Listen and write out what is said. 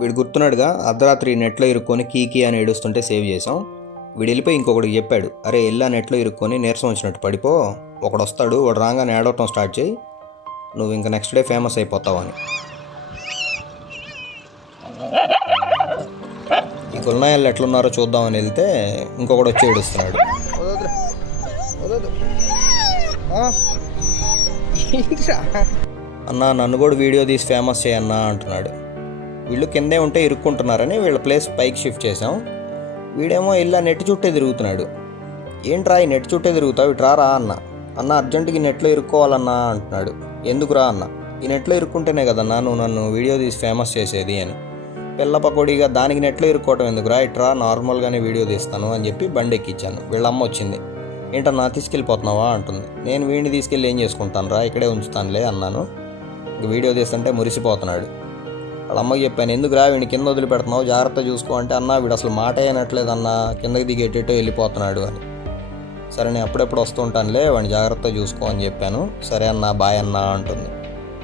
వీడు గుర్తున్నాడుగా, అర్ధరాత్రి నెట్లో ఇరుక్కొని కీ అని ఏడుస్తుంటే సేవ్ చేసాం. వీడు వెళ్ళిపోయి ఇంకొకటికి చెప్పాడు, అరే ఎల్లా నెట్లో ఇరుక్కొని నీరసం వచ్చినట్టు పడిపో, ఒకడు వస్తాడు, వాడు రాగానే ఏడవటం స్టార్ట్ చేయి, నువ్వు ఇంకా నెక్స్ట్ డే ఫేమస్ అయిపోతావు అని. ఈ కులనాయాలు ఎట్లున్నారో చూద్దామని వెళ్తే ఇంకొకడు వచ్చి ఏడుస్తున్నాడు. అన్న నన్ను కూడా వీడియో తీసి ఫేమస్ చేయన్నా అంటున్నాడు. వీళ్ళు కిందే ఉంటే ఇరుక్కుంటున్నారని వీళ్ళ ప్లేస్ పైకి షిఫ్ట్ చేసాం. వీడేమో ఇలా నెట్ చుట్టే తిరుగుతున్నాడు. ఏంట్రా ఈ నెట్ చుట్టే తిరుగుతావు, ఇటు రా అన్న. అన్న అర్జెంటుగా నెట్లో ఇరుక్కోవాలన్నా అంటున్నాడు. ఎందుకురా అన్న, ఈ నెట్లో ఇరుక్కుంటేనే కదన్నా నువ్వు నన్ను వీడియో తీసి ఫేమస్ చేసేది అని. పిల్ల పకోడీగా దానికి నెట్లో ఇరుక్కోవటం ఎందుకురా, ఇట్రా నార్మల్గానే వీడియో తీస్తాను అని చెప్పి బండి ఎక్కించాను. వీళ్ళమ్మ వచ్చింది, ఏంటన్నా తీసుకెళ్ళిపోతున్నావా అంటుంది. నేను వీడిని తీసుకెళ్ళి ఏం చేసుకుంటాను రా, ఇక్కడే ఉంచుతానులే అన్నాను. ఇంక వీడియో తీస్తుంటే మురిసిపోతున్నాడు. వాళ్ళ అమ్మకి చెప్పాను, ఎందుకురా వీడిని కింద వదిలిపెడుతున్నావు, జాగ్రత్త చూసుకో అంటే, అన్న వీడు అసలు మాట అయినట్లేదన్నా, కిందకి దిగి ఎటో వెళ్ళిపోతున్నాడు అని. సరే నేను అప్పుడెప్పుడు వస్తుంటానులే, వాడిని జాగ్రత్త చూసుకో అని చెప్పాను. సరే అన్న బాయ్ అన్న అంటుంది.